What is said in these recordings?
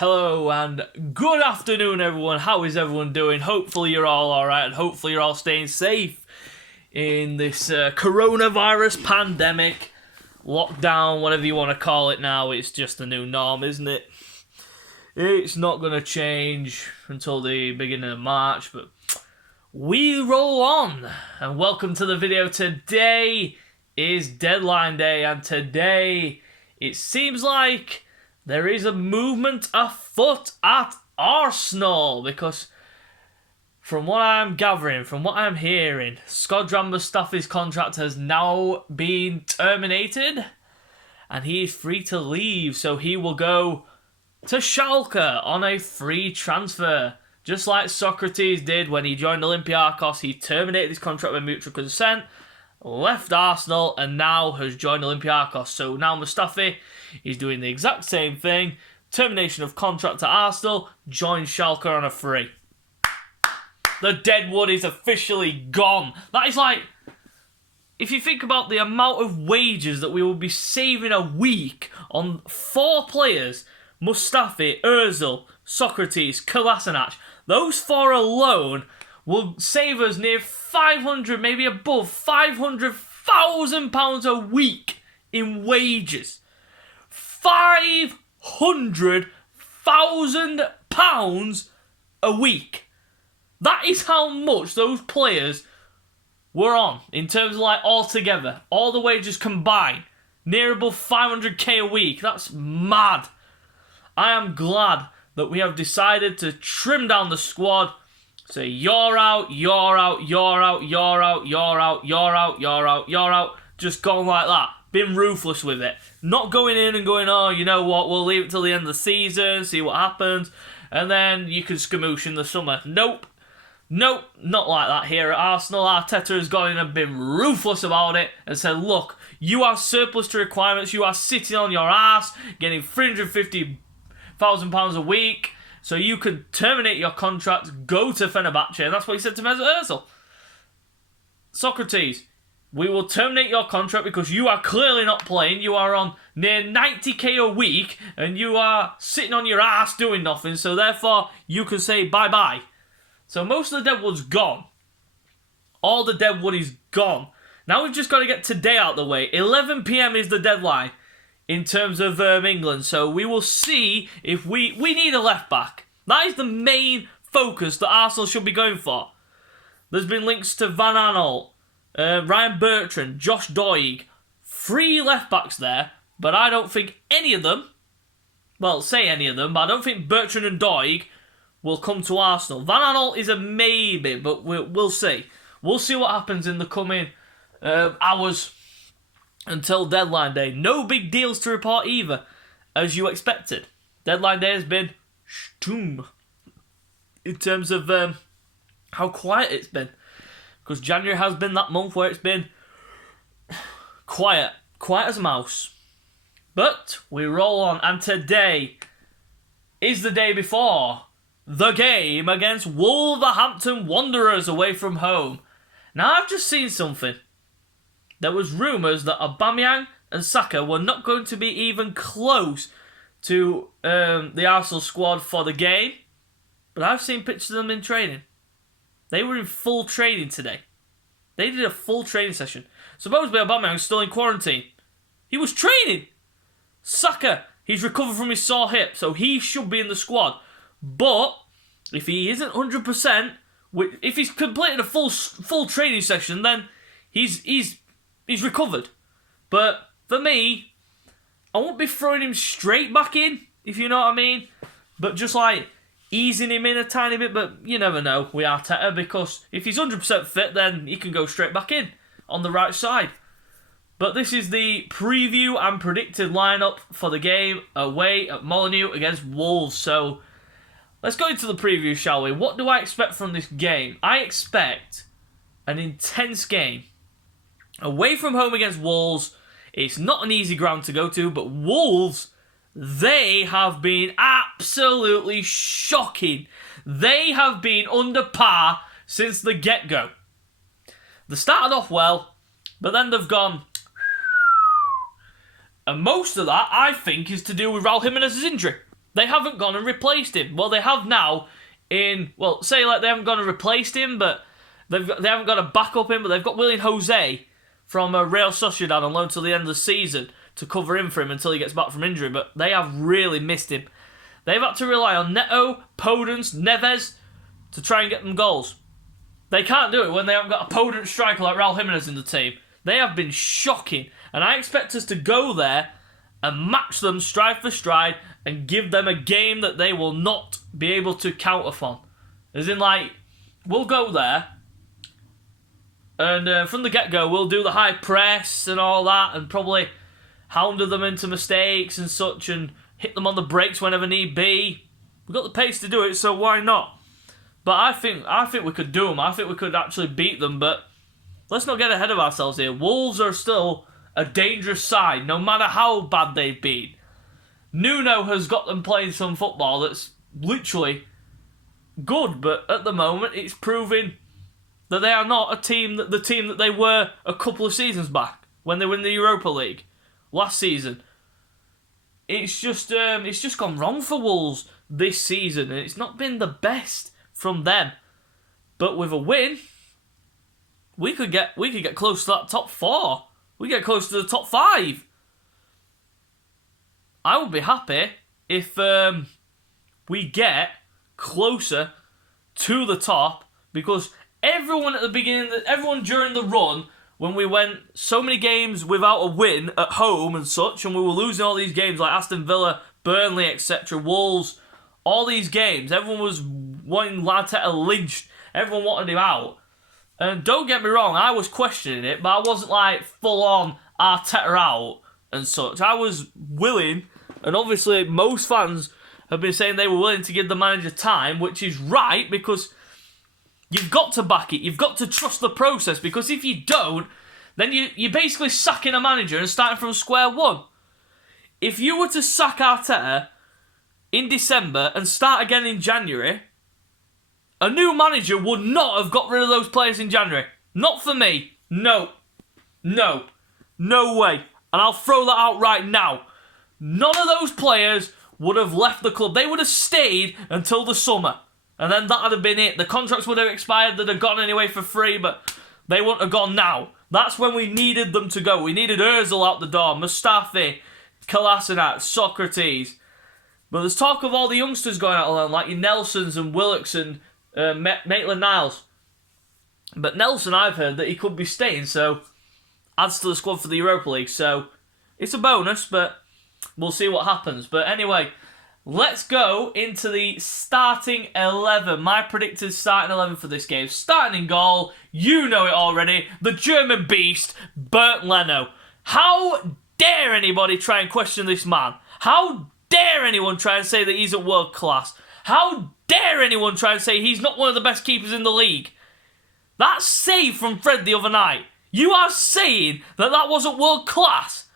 Hello and good afternoon everyone. How is everyone doing? Hopefully you're all alright and hopefully you're all staying safe in this coronavirus pandemic, lockdown, whatever you want to call it now. It's just the new norm, isn't it? It's not going to change until the beginning of March, but we roll on. And welcome to the video. Today is deadline day, and today it seems like there is a movement afoot at Arsenal, because from what I'm gathering, from what I'm hearing, Shkodran Mustafi's contract has now been terminated and he is free to leave, so he will go to Schalke on a free transfer. Just like Socrates did when he joined Olympiacos, he terminated his contract with mutual consent, left Arsenal, and now has joined Olympiacos. So now Mustafi is doing the exact same thing. Termination of contract to Arsenal, joins Schalke on a free. The deadwood is officially gone. That is like, if you think about the amount of wages that we will be saving a week on 4 players, Mustafi, Ozil, Socrates, Kolasinac, those 4 alone will save us near 500, maybe above £500,000 a week in wages. £500,000 a week. That is how much those players were on in terms of like altogether, all the wages combined, near above 500k a week. That's mad. I am glad that we have decided to trim down the squad. Say you're out, you're out, you're out, you're out, you're out, you're out, you're out, you're out. Just going like that. Been ruthless with it. Not going in and going, oh, you know what, we'll leave it till the end of the season, see what happens, and then you can skirmish in the summer. Nope. Nope, not like that here at Arsenal. Arteta has gone in and been ruthless about it and said, look, you are surplus to requirements, you are sitting on your ass, getting £350,000 a week, so you can terminate your contract, go to Fenerbahce, and that's what he said to Mesut Ozil. Socrates, we will terminate your contract because you are clearly not playing. You are on near 90k a week and you are sitting on your ass doing nothing, so therefore you can say bye-bye. So most of the deadwood's gone. All the deadwood is gone. Now we've just got to get today out of the way. 11 PM is the deadline in terms of England, so we will see if we need a left-back. That is the main focus that Arsenal should be going for. There's been links to Van Aanholt, Ryan Bertrand, Josh Doig, 3 left-backs there, but I don't think any of them, well, say any of them, but I don't think Bertrand and Doig will come to Arsenal. Van Aanholt is a maybe, but we'll see. We'll see what happens in the coming hours until deadline day. No big deals to report either, as you expected. Deadline day has been stum in terms of how quiet it's been. Because January has been that month where it's been quiet as a mouse. But we roll on, and today is the day before the game against Wolverhampton Wanderers away from home. Now I've just seen something. There was rumours that Aubameyang and Saka were not going to be even close to the Arsenal squad for the game, but I've seen pictures of them in training. They were in full training today. They did a full training session. Supposedly Aubameyang's still in quarantine. He was training. Saka, he's recovered from his sore hip, so he should be in the squad. But if he isn't 100%, if he's completed a full training session, then he's recovered. But for me, I won't be throwing him straight back in, if you know what I mean. But just like easing him in a tiny bit. But you never know with Arteta, because if he's 100% fit, then he can go straight back in on the right side. But this is the preview and predicted lineup for the game away at Molenux against Wolves. So let's go into the preview, shall we? What do I expect from this game? I expect an intense game. Away from home against Wolves, it's not an easy ground to go to, but Wolves, they have been absolutely shocking. They have been under par since the get-go. They started off well, but then they've gone. And most of that, I think, is to do with Raul Jimenez's injury. They haven't gone and replaced him. Well, they have now say like they haven't gone and replaced him, but they haven't got a backup him, but they've got William Jose from Real Sociedad on loan till the end of the season to cover in for him until he gets back from injury, but they have really missed him. They've had to rely on Neto, Podence, Neves to try and get them goals. They can't do it when they haven't got a potent striker like Raul Jimenez in the team. They have been shocking, and I expect us to go there and match them stride for stride and give them a game that they will not be able to counter from. As in, like, we'll go there, and from the get-go, we'll do the high press and all that, and probably hound them into mistakes and such, and hit them on the brakes whenever need be. We've got the pace to do it, so why not? But I think we could do them. I think we could actually beat them, but let's not get ahead of ourselves here. Wolves are still a dangerous side, no matter how bad they've been. Nuno has got them playing some football that's literally good, but at the moment it's proving that they are not the team that they were a couple of seasons back when they won the Europa League last season. It's just gone wrong for Wolves this season, and it's not been the best from them. But with a win, we could get close to that top 4. We get close to the top 5. I would be happy if we get closer to the top, because everyone at the beginning, everyone during the run, when we went so many games without a win at home and such, and we were losing all these games like Aston Villa, Burnley, etc., Wolves, all these games, everyone was wanting Arteta lynched. Everyone wanted him out. And don't get me wrong, I was questioning it, but I wasn't like full on Arteta out and such. I was willing, and obviously most fans have been saying they were willing to give the manager time, which is right, because you've got to back it. You've got to trust the process, because if you don't, then you're basically sacking a manager and starting from square one. If you were to sack Arteta in December and start again in January, a new manager would not have got rid of those players in January. Not for me. No way. And I'll throw that out right now. None of those players would have left the club. They would have stayed until the summer. And then that would have been it. The contracts would have expired. They'd have gone anyway for free, but they wouldn't have gone now. That's when we needed them to go. We needed Ozil out the door, Mustafi, Kolasinac, Socrates. But there's talk of all the youngsters going out alone, like your Nelsons and Willocks and Maitland-Niles. But Nelson, I've heard that he could be staying, so adds to the squad for the Europa League. So it's a bonus, but we'll see what happens. But anyway, let's go into the starting 11. My predicted starting 11 for this game. Starting in goal, you know it already, the German beast, Bernd Leno. How dare anybody try and question this man? How dare anyone try and say that he's at world class? How dare anyone try and say he's not one of the best keepers in the league? That save from Fred the other night, you are saying that wasn't world class?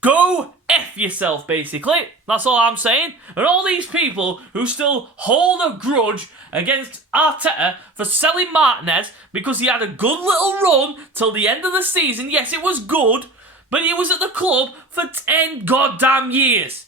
Go F yourself, basically. That's all I'm saying. And all these people who still hold a grudge against Arteta for selling Martinez because he had a good little run till the end of the season. Yes, it was good, but he was at the club for 10 goddamn years.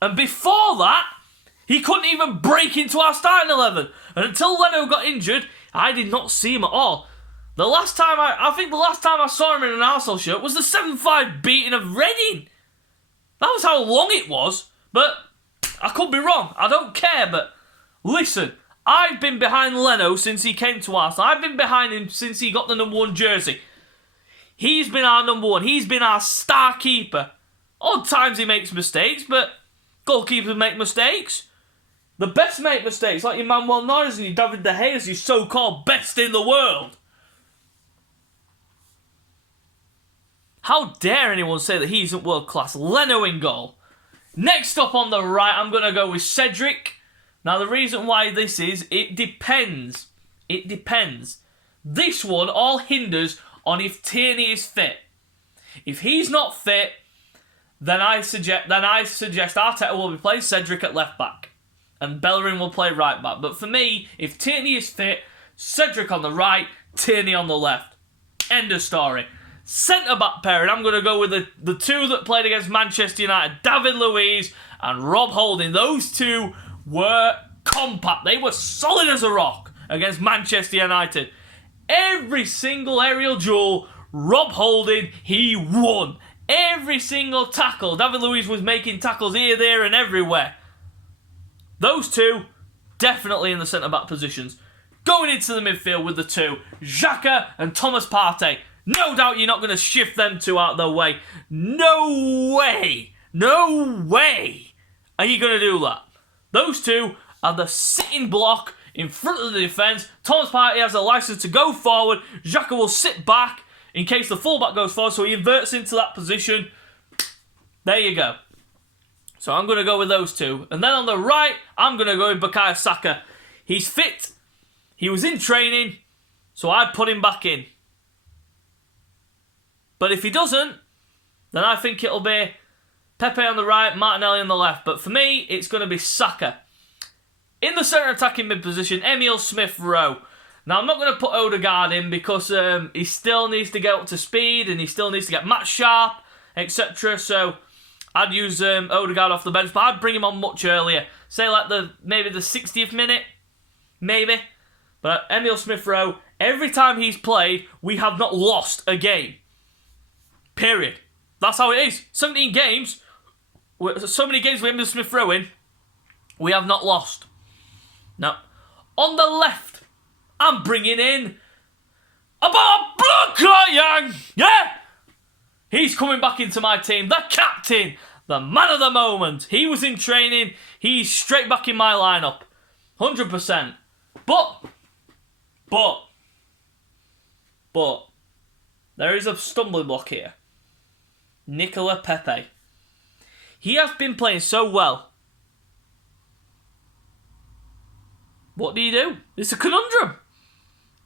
And before that, he couldn't even break into our starting 11. And until Leno got injured, I did not see him at all. I think the last time I saw him in an Arsenal shirt was the 7-5 beating of Reading. That was how long it was. But I could be wrong. I don't care. But listen, I've been behind Leno since he came to Arsenal. I've been behind him since he got the number 1 jersey. He's been our number 1. He's been our star keeper. Odd times he makes mistakes, but goalkeepers make mistakes. The best make mistakes, like your Manuel Neuer and your David De Gea, as your so-called best in the world. How dare anyone say that he isn't world class? Leno in goal. Next up on the right, I'm going to go with Cedric. Now, the reason why this is, it depends. It depends. This one all hinders on if Tierney is fit. If he's not fit, then I suggest Arteta will be playing Cedric at left back, and Bellerin will play right back. But for me, if Tierney is fit, Cedric on the right, Tierney on the left. End of story. centre-back pairing, I'm going to go with the two that played against Manchester United, David Luiz and Rob Holding. Those two were compact. They were solid as a rock against Manchester United. Every single aerial duel, Rob Holding, he won. Every single tackle. David Luiz was making tackles here, there and everywhere. Those two, definitely in the centre-back positions. Going into the midfield with the two, Xhaka and Thomas Partey. No doubt you're not going to shift them two out of the way. No way. No way are you going to do that. Those two are the sitting block in front of the defence. Thomas Partey has a licence to go forward. Xhaka will sit back in case the fullback goes forward, so he inverts into that position. There you go. So I'm going to go with those two. And then on the right, I'm going to go with Bukayo Saka. He's fit. He was in training, so I'd put him back in. But if he doesn't, then I think it'll be Pepe on the right, Martinelli on the left. But for me, it's going to be Saka. In the centre attacking mid position, Emile Smith-Rowe. Now, I'm not going to put Odegaard in because he still needs to get up to speed and he still needs to get match sharp, etc. So I'd use Odegaard off the bench, but I'd bring him on much earlier. Say like maybe the 60th minute, maybe. But Emile Smith-Rowe, every time he's played, we have not lost a game. Period. That's how it is. 17 games, so many games with Emile Smith-Rowe in, we have not lost. Now, on the left, I'm bringing in Yang. Yeah! He's coming back into my team. The captain. The man of the moment. He was in training. He's straight back in my lineup. 100%. But, there is a stumbling block here. Nicola Pepe. He has been playing so well. What do? It's a conundrum.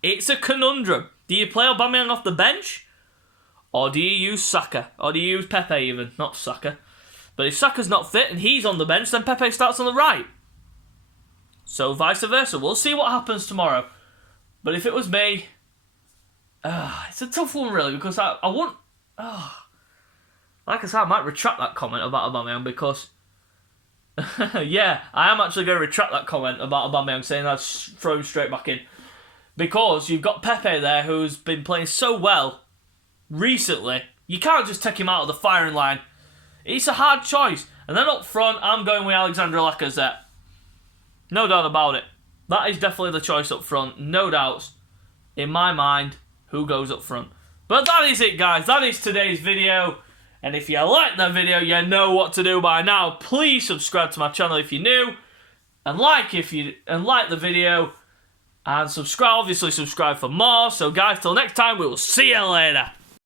It's a conundrum. Do you play Aubameyang off the bench? Or do you use Saka? Or do you use Pepe even? Not Saka. But if Saka's not fit and he's on the bench, then Pepe starts on the right. So vice versa. We'll see what happens tomorrow. But if it was me, it's a tough one really, because I wouldn't... like I said, I might retract that comment about Aubameyang because... yeah, I am actually going to retract that comment about Aubameyang saying I'd throw him straight back in. Because you've got Pepe there who's been playing so well recently. You can't just take him out of the firing line. It's a hard choice. And then up front, I'm going with Alexandre Lacazette. No doubt about it. That is definitely the choice up front. No doubts. In my mind, who goes up front. But that is it, guys. That is today's video. And if you like that video, you know what to do by now. Please subscribe to my channel if you're new. And like the video. And subscribe, obviously subscribe for more. So guys, till next time, we will see you later.